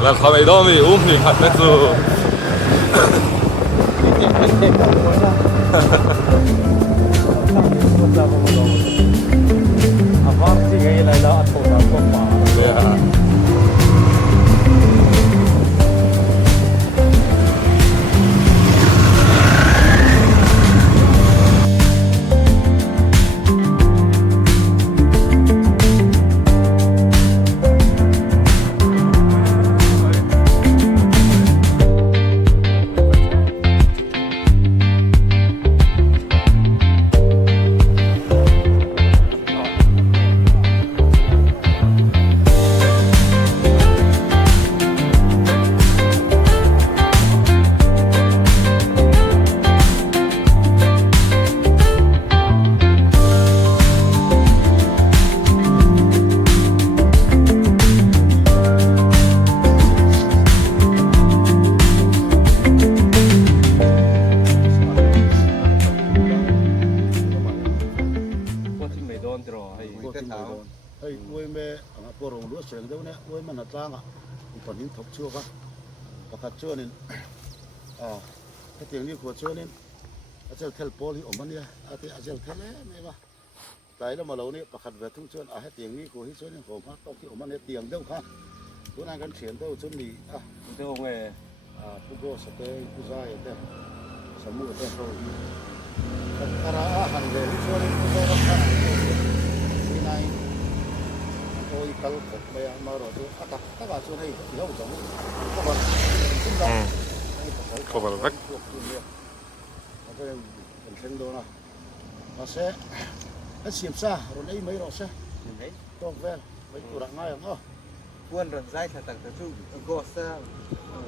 La Tramedomi, mi hat net so.คนนี้ทบชั่วก็ประคัดชั่วนี่ถ้าเตียงนี้ขวดชั่วนี่อาจจะเทลโพลีออกมาเนี่ยอาจจะเทลเล่ไม่ว่าใจแล้วมาเราเนี่ยประคัดแบบทุ่งชั่วให้เตียงนี้ขวดที่ชั่วนี่ผมต้องที่ออกมาเนี่ยเตียงเด้อค่ะตัวนั้นกันเขียนเด้อชั่วนี้เด้อเว้ยผู้โบสเตย์ผู้ชายเด้อสมุทรเด้อเขาแต่ละอาหารเด้อชั่วนี่ผู้โบราณที่ไหนโอ้ยเขาบอกไปมารอดูถ้าว่าช่วยให้เดี๋ยวจะก็บอกซึ่งเราก็บ่รักมันก็เป็นเส้นโดนะมาเสะถ้าเสียบซะเราได้ไม่รอเสะต้องแวะไปตุระง่ายเนาะควรรถไฟถ้าตั้งแต่ทุ่งก็สร้าง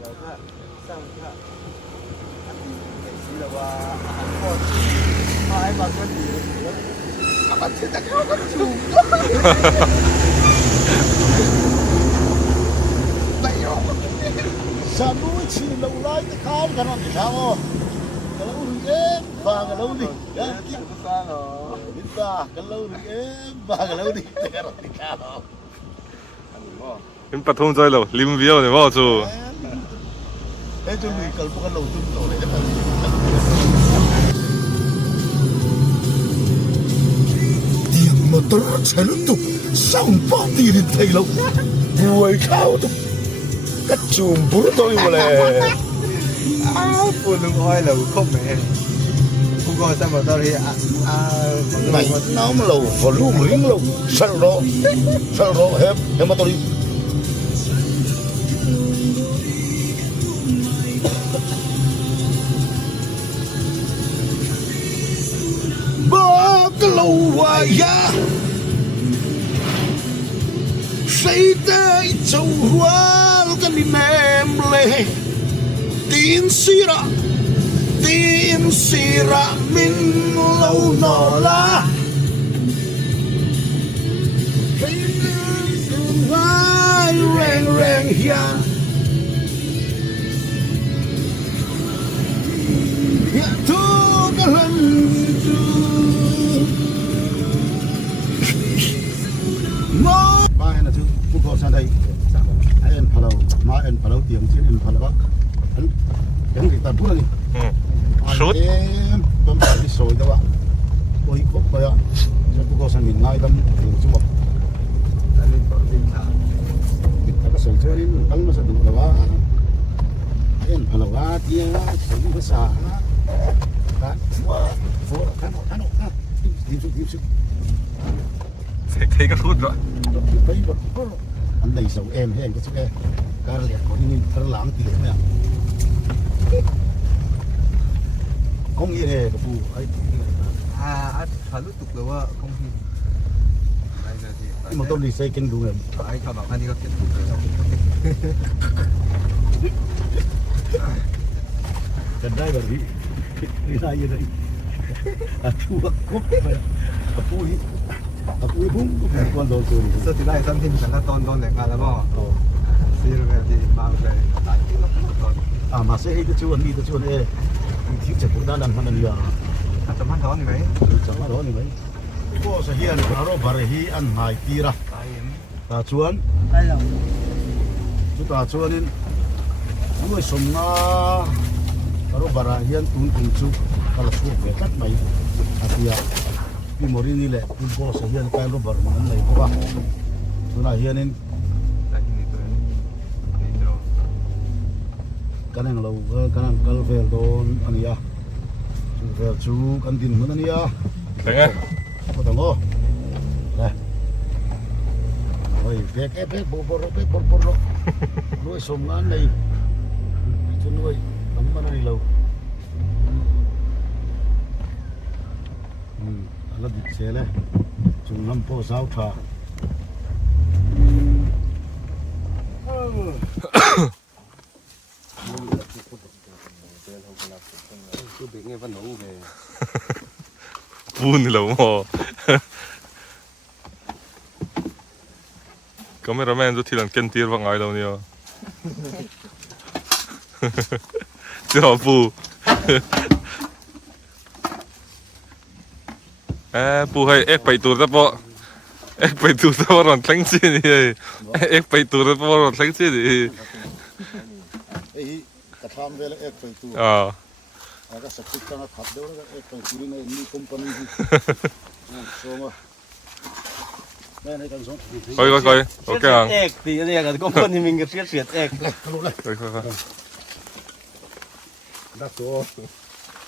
เราก็สร้างก็อันนี้เห็นสิแล้วว่าอาหารก็มาให้บางคนดีมันจะเข้ากันสูงสามุชีเราไล่ตะข้าวกันนั่นเช้ากันแล้วเอ๊ะฟังกันแล้วดิกินฟังเหรอดิฟ้ากันแล้วดิเอ๊ะฟังกันแล้วดิแต่กันดิข้าวอันนี้บ่เป็นปฐมใจแล้วริมเวียวเนี่ยบ่จูเอ้ยจุลุยกันพวกเราตุ้มโตเลยเตียงมอเตอร์ฉันตุส่งปอตีรินไทยแล้วรวยข้าวตุกระจุ่มบุรุษตัวอยู่เลยปุ่นลุงอ้อยเราคบแม่กูก็สมัครตอนนี้ไม่น้ำเราฝนลูกลิงเราสั่งรอเฮ้มาตัวนี้บอกเราว่าอย่าใส่แต่เจ้าหัวกันนี่แม่เลยตีนสิระมินเราหนอละให้เดินสู่ไว้แรงเฮียทุกคนดูมองไปนะทุกผู้คนสันใดไอ้เอ็นพะเรามาเอ็นพะเราเตียงที่เอ็นพะเราอันยังติดตามพูดนี่ชุดต้นไม้ที่สวยแต่ว่าโอ้ยครบไปอ่ะฉันผู้คนสันนิษฐานกันชั่วโมงอันนี้ก็ติดตามแต่ก็สวยเท่านี้ตั้งมาสะดวกแต่ว่าเอ็นพะเราว่าเตียงสวยภาษาการว่าโฟล์ท่านทีมสุดเสกให้ก็พูดด้วยไปแบบอันไหนสองเอ็มแห้งก็สุดแค่การเรียกคนนี้ทะลังตีเนี่ยคงยี่เนี่ยกับผู้ไอ้ถ้ารู้ตุกเลยว่าคงที่ไอ้นาทีมันต้องรีไซเคิลดูเนี่ยไอ้เขาบอกอันนี้ก็เก็บตุกเลยจะได้แบบนี้ได้ยังไงชั่วครบไปกับผู้นี้พุ่งคนโดนตัวนี้สุดที่ได้ซ้ำที่ฉันก็ตอนแต่งงานแล้วก็ซีรีส์ที่มาเลยมาเสียให้ตัวชวนนี่ตัวชวนที่จะพูดด้านนั้นมันนี่อ่ะจะมาร้อนไหมจะมาร้อนไหมก็เสียนี่เราบริหารอันหายตีระตาชวนได้แล้วช จุตาชวนินด้วยสมงากรบาราเฮียนตุนตุนชุกาลสุเวกัดไหมอาทิยาพี่มอรินี่แหละพี่บอสเฮียนกายรบารานั่นเลยเพราะว่าตุนาเฮียนินกันนั่งเรากันนั่งกัลเฟลโดนอันนี้อ่ะชูเฟลชูกันดินมันอันนี้อ่ะ เป็นไง ก็ต้องgoเลยโอ้ยเป๊กโบโรด้วยสมงานเลยจนด้วยทำมันนี่เราอะไรดิเสเลยจุงน้ำโพสาวท่าคือเบงไงวันหนองเบ ปูนเหรอหมอCameraman doet hier een kentier van Ailo niet hoor. Ja, poe. Poe hij echt bij toer dat wel. Echt bij toer dat wel een klinkt zien hier. Echt bij toer dat wel een klinkt zien hier. ไอ้กระทำเวลาเอกไปตัว Ja. แล้วก็สักสิบครั้งขับเดี๋ยวแล้วก็เอกไปตัวในมีคอมพานีที่โซ่มาแม่ในการส่ง Koi. Oké aan. เอกตีอะไรกันก็คนที่มีเสียดเอก ทะลุเลย Koi. ดักตัว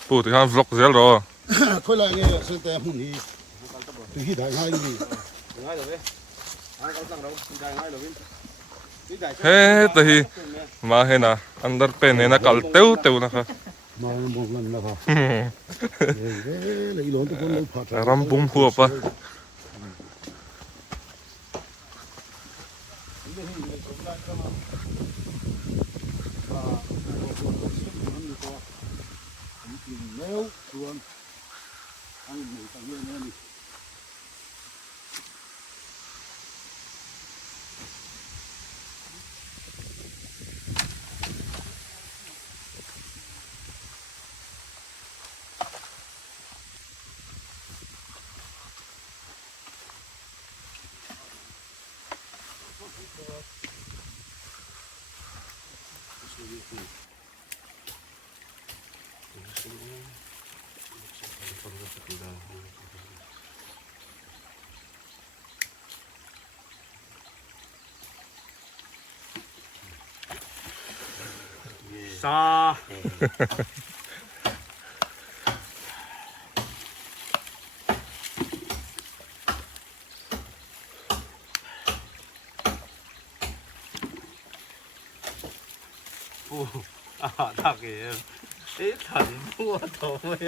Poe, die gaan vlog zelf hoor. ค่อยเลยเนี่ยเส้นแต่หุ่นนี้ที่ได้ง่ายดี ง่ายเลยเขาสั่งเราได้ง่ายเลย Hé, dat hier. Maar heen na. Ander pen heen na kal tew na ka. มาบงนั่นนะครับเลยหลอนทุกคนเลยผัด Rambom hoe pa. แล้วส่วนทั้งหมดทั้งเรื่องนี้ซา ทักเองถันพัวโตเลย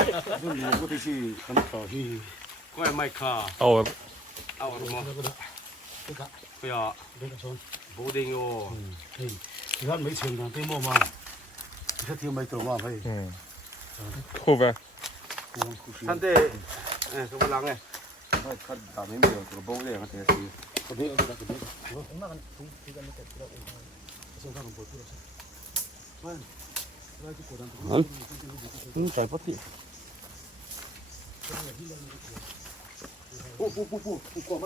รุ่นนี้ก็ที่สี่ขนาดต่อที่ ก็ไม่ค่า Oh, เอาหมด แล้วก็ได้ก็ เปีย เด็กชน บูดิงโอ ที่ท่านไม่เชื่อนะที่โมมาที่ที่ไม่ตรงว่าไป hoe ver? ท่านเต้ก็กำลังไงขัดตามไม่มีตัวบูดิงเขาเตะสี คนนี้ก็ได้คนนี้มากันทุกที่กันไม่เกิดเราส่งทางบนตัวเราไม่ได้ที่กดดันตัว ใส่ปกติปูกว่าไหม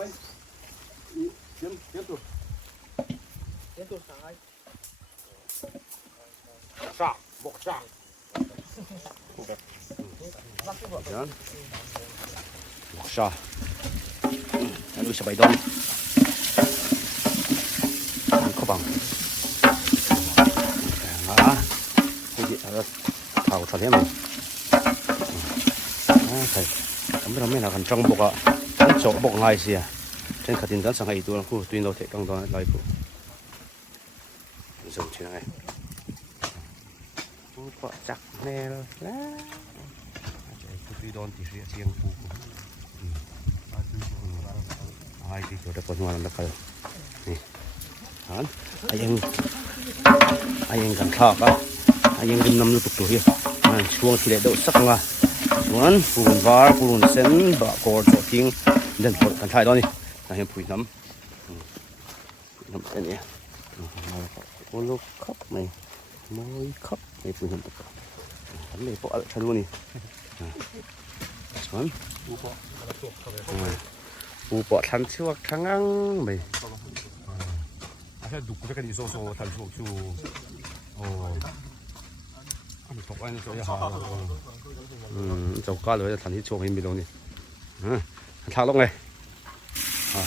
เตรียมตัวซ้ายสากบอกสากบอกสากอันนี้สบายดองเข้าบังthảo thật thế này thầy không biết là cần trong bọc ạ chỗ bọc ngay gì à trên khả tin dẫn sang ngày tôi khu tuyên đầu thể căng đó lại khu dùng chuyện này bọ chặt nè rồi tuy đòn thì sẽ chiên khu ai thì chỗ đẹp còn ngoài là phải nè hả anh cần thọ áยังดึงน้ำลูกตัวเฮียช่วงที่เด็กสักงาส่วนปูนวาร์ปูนเส้นบะกอดจอดทิ้งเดินกันถ่ายตอนนี้เราเห็นปุ๋ยน้ำอันนี้โอ้ลูกครับไม่มอยครับไม่ปุ๋ยน้ำตกทำเลยเพราะอะไรฉันรู้นี่ส่วนปูปอดทันช่วงทั้งอังไป ให้ดุไปกันอีโซทันช่วงชูโอ้อันนี้ตกไว้ในตัวหาเจ้าก้าเลยทันที่ช่วงให้มีลงนี่ทางลงเลย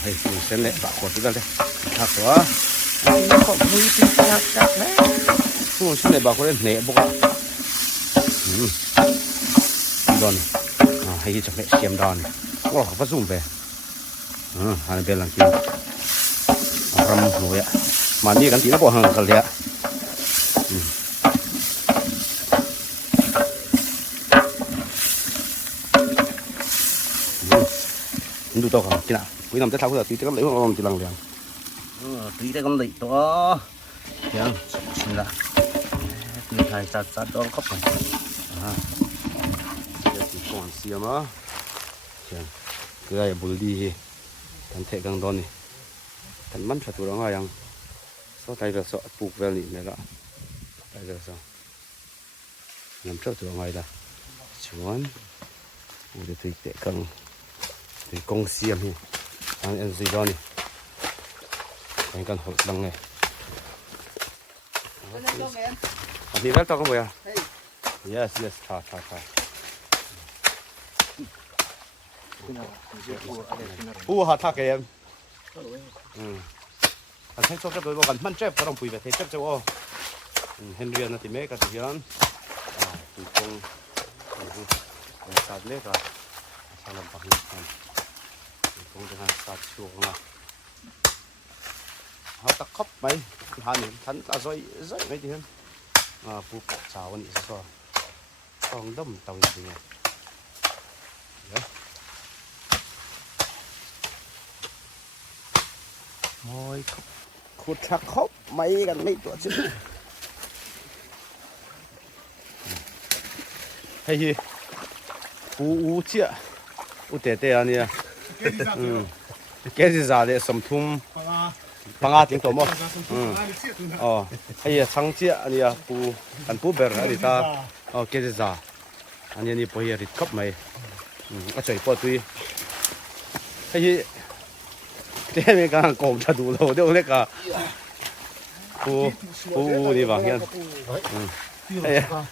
ให้เส้นเละปะขวดที่นั่นเลยถักตัวนี่ก็มีติดจักแล้วช่วงเส้นเละปะขวดเละบุกดอนให้จับเละเสียมดอนก็เขาผสมไปอันนี้เป็นหลังกินรำรวยอ่ะมานี่กันทีละบ่ห่างกันเลยดูตัวกันกินอ่ะคุยน้ำจะเท่ากับตีแต่ก็เลยว่าลองจีรังเลียงตีแต่ก็เลยตัวยังนี่ละตีไทยจัดดองเข้าไปเดี๋ยวตีก่อนเสียมายังเกลือบุลดีทันเทกังดอนนี่ทันมันชัดตัวร้องยังso tay ra so puk vel ni mela tay ra so nam chau tu ngai da chuan u de tik te kang te kong siam hi an en zi don ni kan hol lang nge ni vel to ko ya yes ta u ha tha ke em anh thấy cho cái đôi bàn man chép trong bụi về thế chép cho ô Henry nó thì mấy cái gì đó tụi con sạt lết rồi sao làm bạc này con đang sạt xuống mà họ tắc khóc mấy hắn ta rồi mấy thì hơn phụ chào anh ấy sao con đâm tàu gì nhỉ môiขุดชักครบไม่กันไม่ตัวชิ้นเฮ้ยอูเชี่ยอูเตะอันนี้แกจะจ่าเดสมทุ่มปังอาทิ้งตัวมั้งอ๋อเฮ้ยช่างเชี่ยอันนี้ปูกันปูเบอร์อันนี้ตาอ๋อแกจะจ่าอันนี้นี่พอเฮริดคับไหมก็ใช่พอตุยเฮ้ย这边刚刚讲出路，就那个ปูนี่บางอย่าง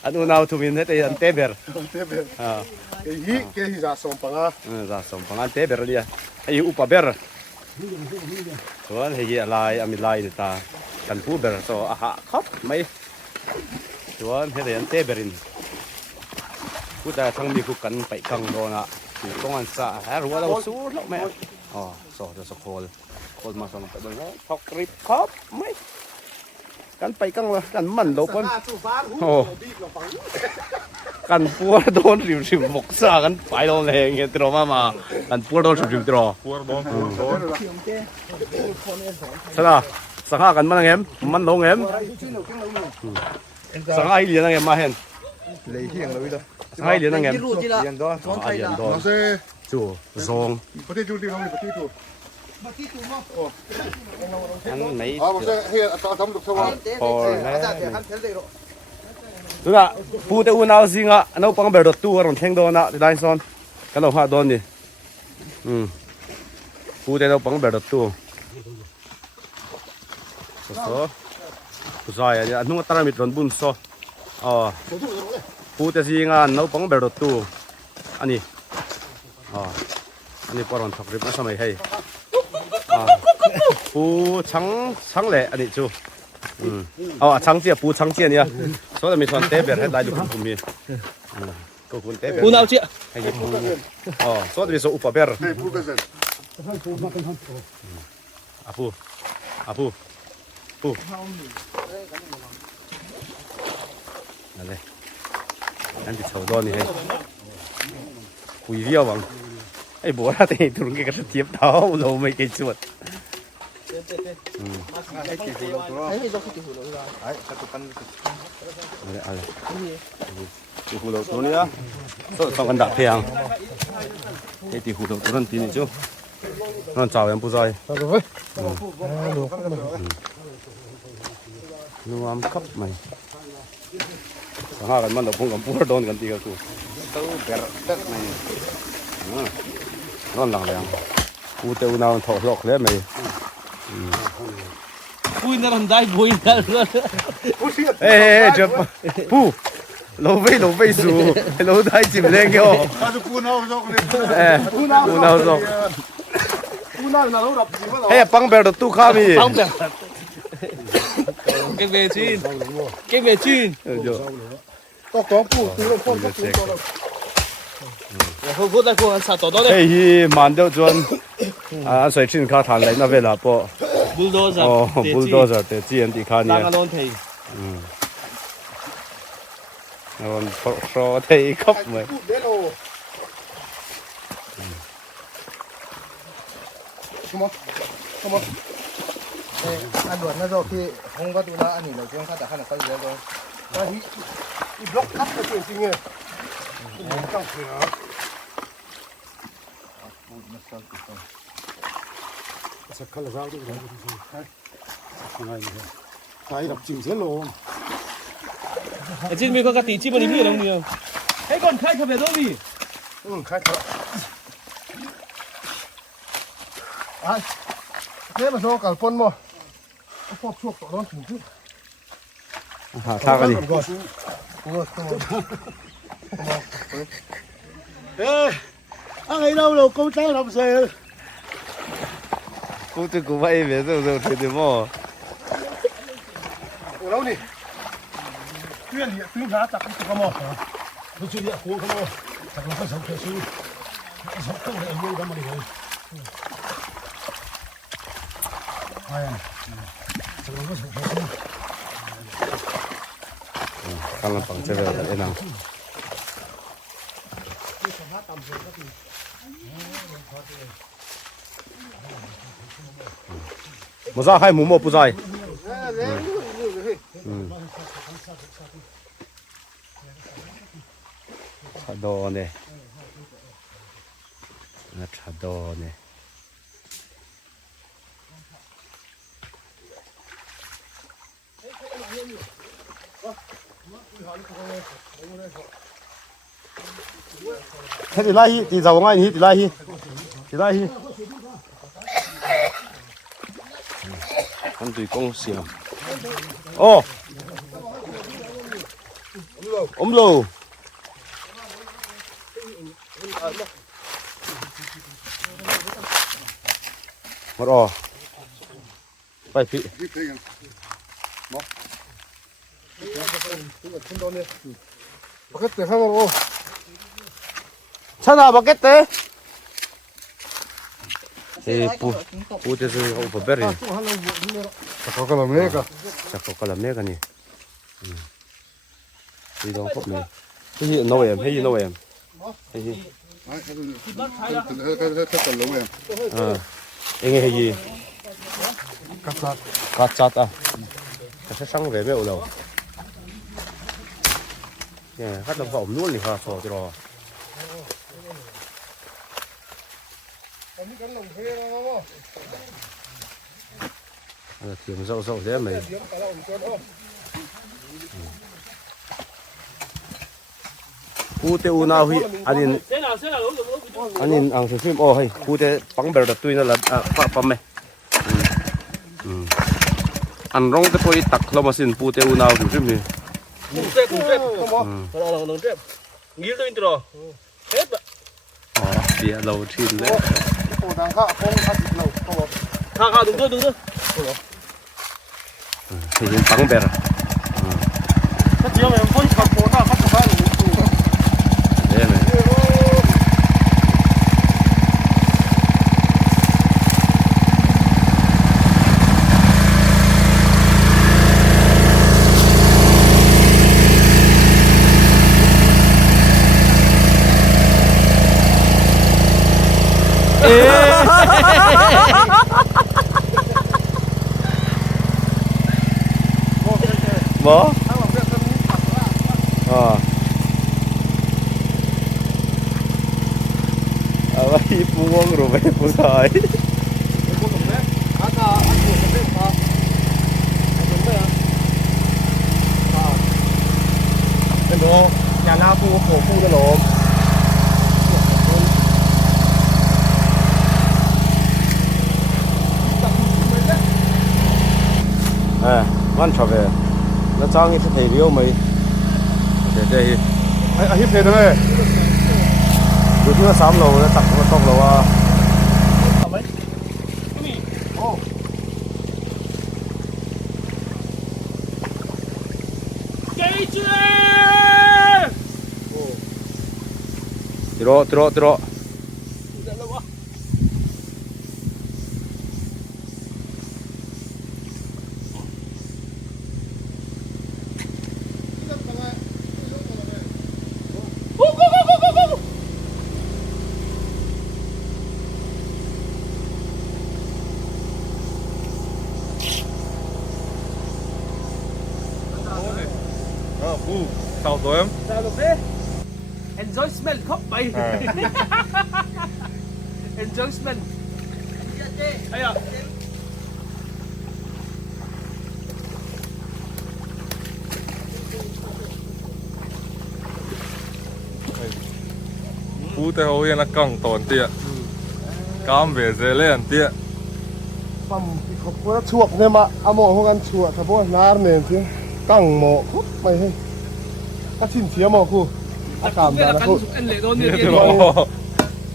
อันนู้นเอาทุ่มินให้แต่ยันเตเบอร์เกฮิจะส่งปังอ่ะจะส่งปังอันเตเบอร์เลยไอ้อุปเบอร์ส่วนไอ้ลายอามิลายนี่ตากันปูเบอร์โซอาหะครับไม่ส่วนให้แต่ยันเตเบอร์นี่กูแต่ทั้งมีกูกันไปกังโดนะอยู่ตรงอันซะฮะรู้ว่าเราสู้หรอกแม่อ๋อโซ่จะสโคลมาส่งไปบนนั้นพอกริบครับไม่กันไปกังเลยกันมันโดนโอ้กันปัวโดนริมหมกซากันไปโดนเลยเงี้ยตรอมากันปัวโดนริมตรอใช่ไหมสังหากันมันเงี้ยมันลงเงี้ยสังหาเหรียญเงี้ยมาเห็นเลยเที่ยงเลยด้วยสังหาเหรียญเงี้ยเหรียญด้วยเหรียญด้วยจู่ซองประเทศจูดีเขามีประเทศจูอันไหนอ๋อผมจะเฮียทำลูกสวรรค์พอแล้วดูนะพูดแต่อุ่นเอาจริงอ่ะน้องปังเบอร์ดตู้เราแข่งโดนนะที่ได้ซ้อนกันเราหาโดนนี่พูดแต่เราปังเบอร์ดตู้ผู้ชายอันนี้นุ่งตามิดรอนบุญโซ่อ๋อพูดแต่จริงอ่ะน้องปังเบอร์ดตู้อันนี้อ๋ออันนี้ปอนทักริบมาสมัยให้ปูช้างแหละอันนี้จูอ๋อช้างเจี๊ยปูช้างเจี๊ยเนี่ย所以咪算เตะเบียร์ให้ได้ดูคุณมีก็คุณเตะเบียร์ปูเอาเจี๊ยให้ยิบปูอ๋อ所以咪ส่งอุปเบียร์ปูเกษตรปูอะไรนั่นติดโซดอนนี่ให้คุยเรียววังไอ้บัวถ้าเตะตุนเกก็จะเทียบเท้าเราไม่เก่งสุดอะไรตีหูเราตัวนี้อ่ะส่งกันดักเพียงไอ้ตีหูเราตัวนั้นตีนี่จูนั่นจ่าวยังผู้ชายนัวมครับไหมสังหารกันมันเราพุ่งกับปูโดนกันตีกับกูตู้เปิดเต็มไหมนั่นหลังแรงกูเตะอุณาถอดหลอกเลยไหม Pui na ram dai boi na. เอ้จะผู้โลเวสูโลได้จิมเล้งย่อ Ada punau sok ni. ผู้นาวซอก Punau na lo rap ji ma lo. เฮ้ปังเบลตู้ข้ามี Không được. Cái về chín. Cái về chín. เดี๋ยว To tong pu tu lo pon tu to lo. Không có đây cô ăn sạt tỏi đó เฮ้ đấy. ยมันเดียวจวนใส่ชิ้นข้าทานเลยน่าเวลาปอ Bulldozer. อ๋อบุลโดเซอร์แต่จีนที่ข้านี่ Đang ăn ôn thì. มันโปรเทอีครับมั้ย Pu de lo. Come on. Come on. อันด่วนนะโจที่ห้องวัดอุณาอันนี้เราเชื่อข้าแต่ข้าหนักก็อยู่แล้ว Da hi. I block cut ka tu sing e. Tang ke ha. Sa khala ra du ra du. Hai. Ngai ni. Hai rap chim se lo. Ở trên mình có cái tí chim mà đi mì đâu nhiều. Thế còn khai thật về đâu mì? Khai thở. Ai. Thế mà do cả con mò. Phop chuộc tỏ đó chừng chứ. ทางกันนี่ Ê, ăn ấy đâu đâu câu trái làm gì? กูจะกูไปเวซูซูที่นี่มั้ง Ở đâu nè? Tuyên địa tuyên giá chặt cái con mò. Tôi chưa địa cuốn con mò. Chặt nó phải sống kẻ sư. Sống không để nhiều ra mà đi. Ai à? Chặt nó phải sống kẻ sư. กำลังฟังเสียงกันเองนะมาซาให้หมูหมดผู้ชายชาโดเนี่ยนะชาโดเนี่ยเฮ้ยตีไล่ตีจะว่าไงนี่ตีไล่มันตีกงเสียงโอ้อมโลหมดอ๋อไปพี่ Paquete, déjalo. ชนะบักเก็ตเต้ปูจะซื้อเอาไปเบอร์นี่ Sacó con la meca. จากเขากระเมียกันนี่ดีลองพบเลยเฮ้ยโนเอ็มเฮ้ยโนเอ็มเฮ้ย Con lo ven. เอ็งเฮ้ย Cazar. กัดจัดอ่ะจะใช้ช่างเวไม่เอาแล้วเนี่ยคัดลำบากนุ่นนี่ค่ะสอจรอเทียมเศร้าๆเด้ไหมปูเตอูนาหุยอันนี้ Thế nào? อันนี้อ่างฟิล์มโอ้ให้ปูเตปังเบลดัดตุยนั่นแหละปั๊มไหมอันร้องจะไปตักเรามาสินปูเตอูนาฟิล์มนี่ Cùng xếp. Nó xếp. Nghĩ tôi intro. Hết ạ. อ๋อเสียเราชินแล้ว Ồ, đang khá không khá thịt lâu. Khá đúng thôi. ให้ยินปังเบล Nó chiều mày phối cặp bố nào khá thịt lâu. เด้ไหมบ่เอาไว้ปูวงหรือไม่ปูซอย เป็นโดยาลาปูโขปูกระโหลม เ วันชอบเลยแล้วจ้างนี่ที่เรียวไหมเดี๋ยวไอ้ที่เพจเลยอยู่ที่ว่า3โลแล้วตักมาต้องเราว่าติโรปูเต่าตัวเอ็ม Enjoy smell เข้าไป Enjoy smell ไอ้อะ ปูแต่เขาเห็นนักกังตอนเตี้ยกามเวเซเล่นเตี้ย ปั๊มที่เขาพูดชวกเนี่ยมาเอาหมอของกันชวกถ้าบ่น้ำเนี่ยสิตั้งหมอคุบไปให้ถ้าชิ้นเสียหมอกูอากาศ เนี่ย นะ กัน กู สุกอันเลยโดนเนี่ย เดี๋ยว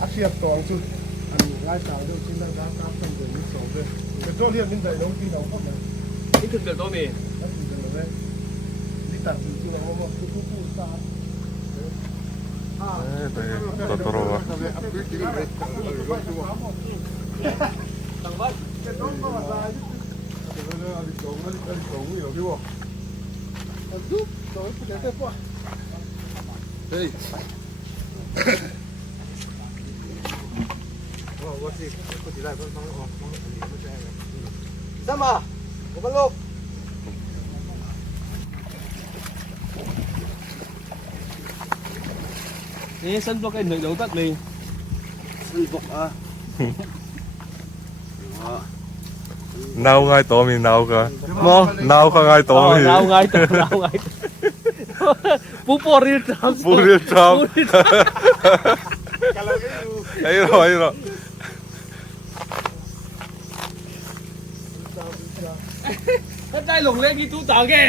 อาเซียตองจุดอันรายการเรื่องชิ้นได้รับการทำเดือนนี้2เดือนเป็นตัวเรียนมินได้น้องที่น้องคนนั้น นี่ถึงเดือดโดนนี่ แล้วถึงจะมาได้นี่ตัดสินที่เราว่าคือผู้สร้าง ตัวตัววะ ต่างบ้าน จะต้องมาลายที่เป็นเรื่องอะไรของมันเป็นของนี่หรอพี่วะดูตัวเป็นยังไงป่ะเฮ้ยว่าสิก็จะได้เพิ่มต้องออกมันไม่ใช่เลยซ้ำมาผมมาลูก นี่sân bọc cái nước đấu tắt mình ซื้อบอกอ่ะ เน่าไงตัวมีเน่ากันมอเน่าข้างไงตัวมี nào ngay từ nào ngay bố bò đi trắng ปูเรียนจำไอ้หรอ nó đây lồng lên cái tú tao kìa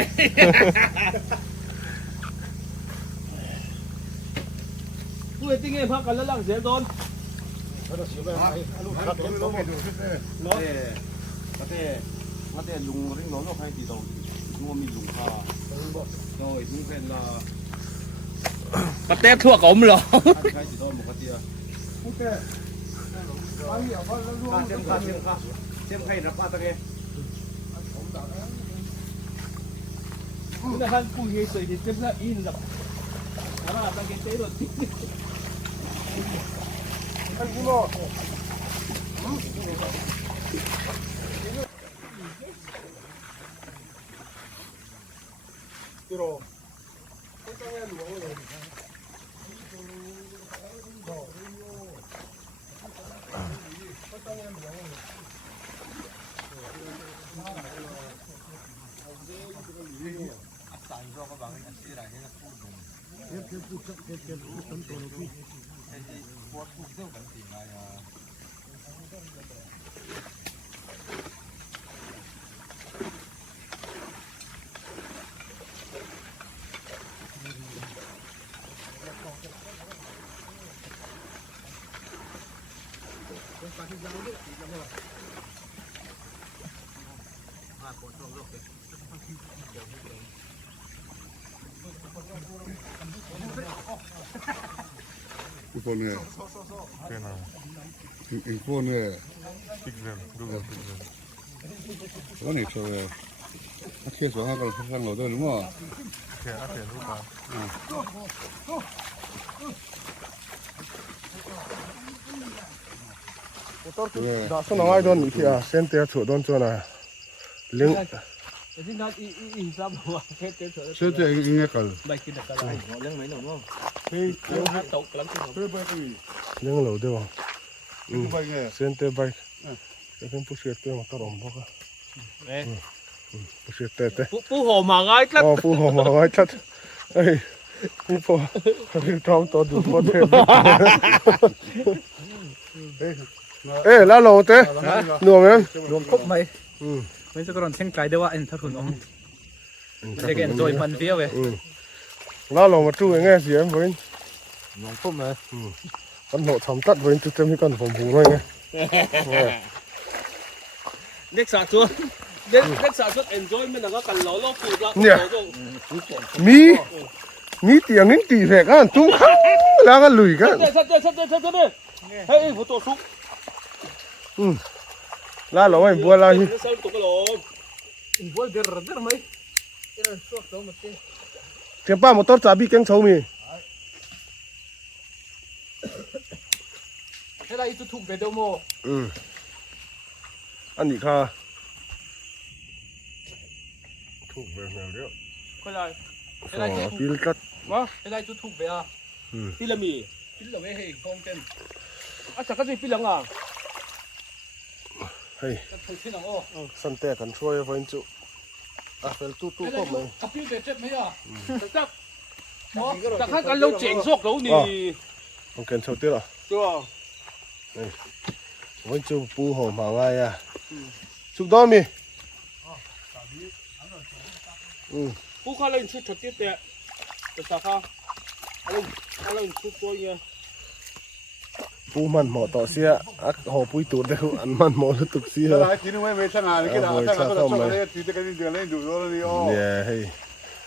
tôi tinh em phát cái lắc lắc dễ tôn มาแต่ลุงริ่งน้องก็ให้ตีตรงนัวมีลุงพา rồi cũng phải là bắt tép thua cổng rồi ใครตีตรงปกติอ่ะ โอเคไปเดี๋ยวก็แล้วลูก เสียมไข่รับมาตะเก nhưng mà hắn cùi gây sợi thì tiếp là in lập đó là ta cái tế luật อันนี้เนาะ กิโลต้องแง่หลวงเลยอีกคนเนี่ย เป็นอะไร อีกคนเนี่ย พิกเซนดูพิกเซน วันนี้โชว์เลยอาเทียสองห้ากันข้างเราด้วยหรือเปล่า แค่อาเซียนรูปปลา Da so na ai don kia center chu don chu na ling cái gì nó in sao mà hết tế thừa center nge kal bài kia đặt cái này họ lên mấy đồng không hey hát tộc lắm chứ không ling lo de wa Bai nge. center bai cái thằng push te ma ta rom ba ka nè push te phú hồ mà ngay lắm pu ho ma ai chat ai pu po cái trong to du po te ê la lo te nuông em rวมครบไหมไม่สักคนเส้นไกลได้ว่าอันถ้าคุณ Det kan enjoy man feel way แล้วเรามาจู่ง่ายเสียเว้ย น้องพุ่มเลย กันโหนทำตัดเว้ยจุดเต็มที่กันผมหูหน่อยไง Next sa chuan Next sa chuan enjoy man nga kan lo lo fu la มีเตียงนี่ตีแฝกกันตุ้งเข้าแล้วก็ลุยกัน Sa Hey fu to su แล้วเราไม่บัวเรา Sa to ko lo Involve der mai Era suak do mate เทียบป้ามอเตอร์จ่าบี้แกงเช้ามี Hela itu thuk be do mo อันนี้ค่ะถูกแบบเดียว ko la อ๋อพิลกัด wa Hela itu thuk be a pilami Pil lo we he kong ken a sa ka ji pilang a เฮ้ย ta thai thin ang o สันแต่กันช่วยไว้จุอ่ะเป็นตู้ก็ไหม Kapil be jet mai a ta ta kha kan lo cheng sok lo ni ต้องเกินเช้าตี้หรอ to ไว้จุปูหอมหาง่ายอ่ะสุกดอมี ku kha lên chu thot ti te ta sa kha alo chu to ye ปูมันหมอต่อเสียอ่ะหอปุยตูดเดียวอันมันหมอแล้วตุกเสีย Kalau kini we mesang ani kita ata ka to le ti te ka di le du lo ni o เนี่ยเฮ้ย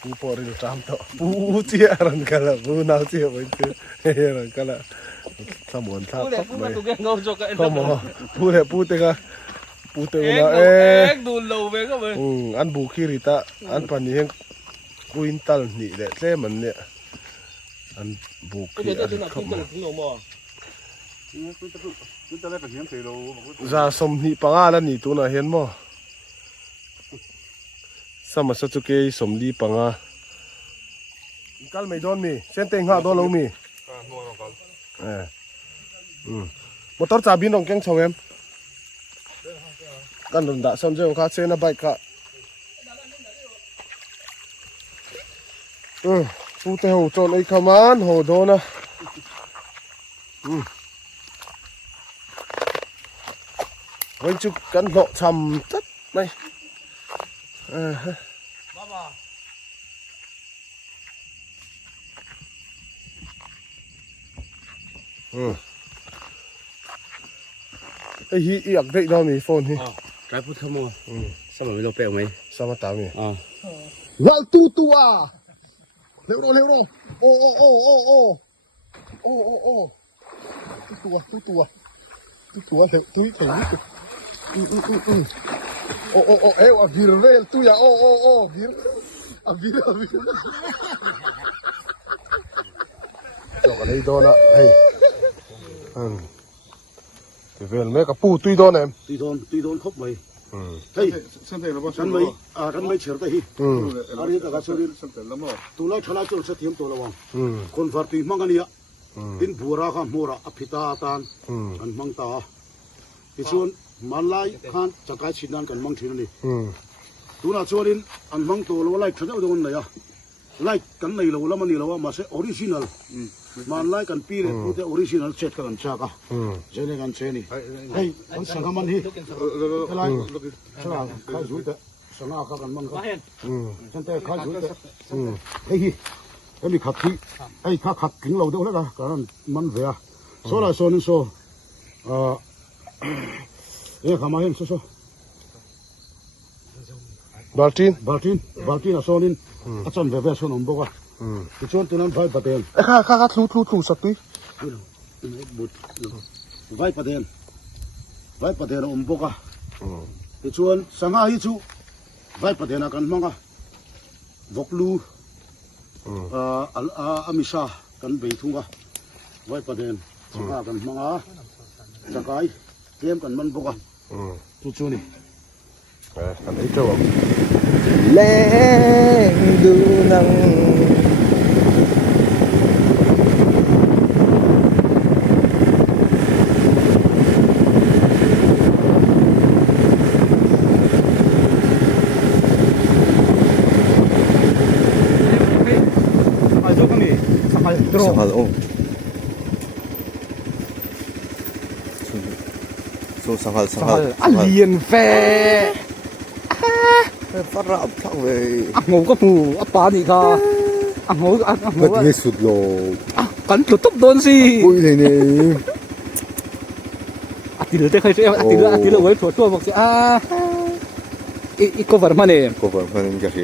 ปูพอริลตามต่อปูเจียรันกันละปูนาวเจียไว้เจียเฮ้ยรันกันละสมุนท่า ku le ตบ ku เล ma ย tu ge ngau jo ka ก็หมอปูเลยปูเตะกะปูเตะ ek ละ no เอ๊ะ ek du lo ve ka ve อันบุคิริตะอันปันนี้ยังกุอินตัลนี่แหละเจ้มันเนี่ยอันบุ ko คิ de อั de น na ขับ tin มา ka tin lo mo kita le ka hiam te lo ซาสมนี่ปังอาแล้วนี่ตัวน่ะเห็นมั้ยสมัสจุเกยสมลีปังอากัลไม่โดนมีเส้นเต็งหาโดนเรามีมอเตอร์จ่าบินของแกงชาวเอ็มกันดุนดาสมเจ้าข้าเซน่ะไบค์ข้าปูเตหูจนไอ้ขมันโหโดนนะไว้จุกกันเหาะทำตัดไหมbaba ไอ้ฮีอยากได้ดอมีโฟนฮี Trai put mo. Sao mà lo peo mày? สามารถตามมี À. ว้าวตัวเร็วเร็วโอ้ตัวเร็วตุ้ยถึงโอ้เอวอวิรเวลตัวโอ้วิรอวิรจอกอะไรโดนอ่ะเฮ้ยเวลแม่กับปูตุยโดนเอ็ม ti don khop mai hey sante lo ba kan mai cher ta hi ari ta ka sori sante lo mo tu la thala chu sa thiam to lo wang kon far ti mangania tin bura kha mora apita tan kan mangta ti chuan manlai khan chakai chinan kan mang thin ni tu na chuanin an mang to lo lai thada don na ya lai kan nei lo la mani lo ma se original manlai kan pi le pu te original chet kan chaka jene kan cheni hey an sanga man hi lai chara khai zui te sanga kha kan mang kha chan te khai zui te hey hi mi khap thi ai kha khak king lo de la kan man ve a so la so ni so e khama hen so baltin a sonin a chan ve ve son om boka ti chon tunan vai paten ข้าทลูสักที vai paten om boka ti chuan sanga hi chu vai paten kan manga voklu amisa kan bei thunga vai paten sanga kan manga chakai kem kan man boka tu chuni อันนี้เจ้า แลงดูนัง Sakal oh. So sakal. อันเลียนแฟ Farap thang vậy. อ่ะงูก็หมูอ่ะปลานี่ค่ะอ่ะงูอ่ะงู Mất nghe sụt lồ. อ่ะกันหลุดตบโดนสิ Ui này này. อ่ะติเหลือแต่เคยอ่ะติเหลือไว้ทั่วบอกสิอีกก็ว่ามาเนี่ย Cover man ang kasi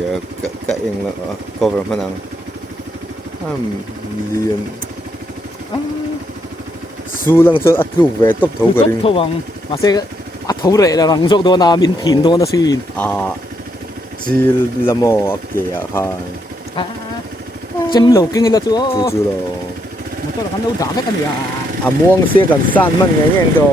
kaing la cover man ang lian. Su lang cho at luk ve top thau ka ring. ทวังมาเซอ่ะเท่าไรแล้วรังจกโดนมินผินโดนสิ Jil la mo ap ke ya khan. เจ็มเหลวกินแล้วจ้ะ Chu chu lo. มันก็กันเราด่าแค่กันเนี่ย Amuang se kan san man nge ngeng to.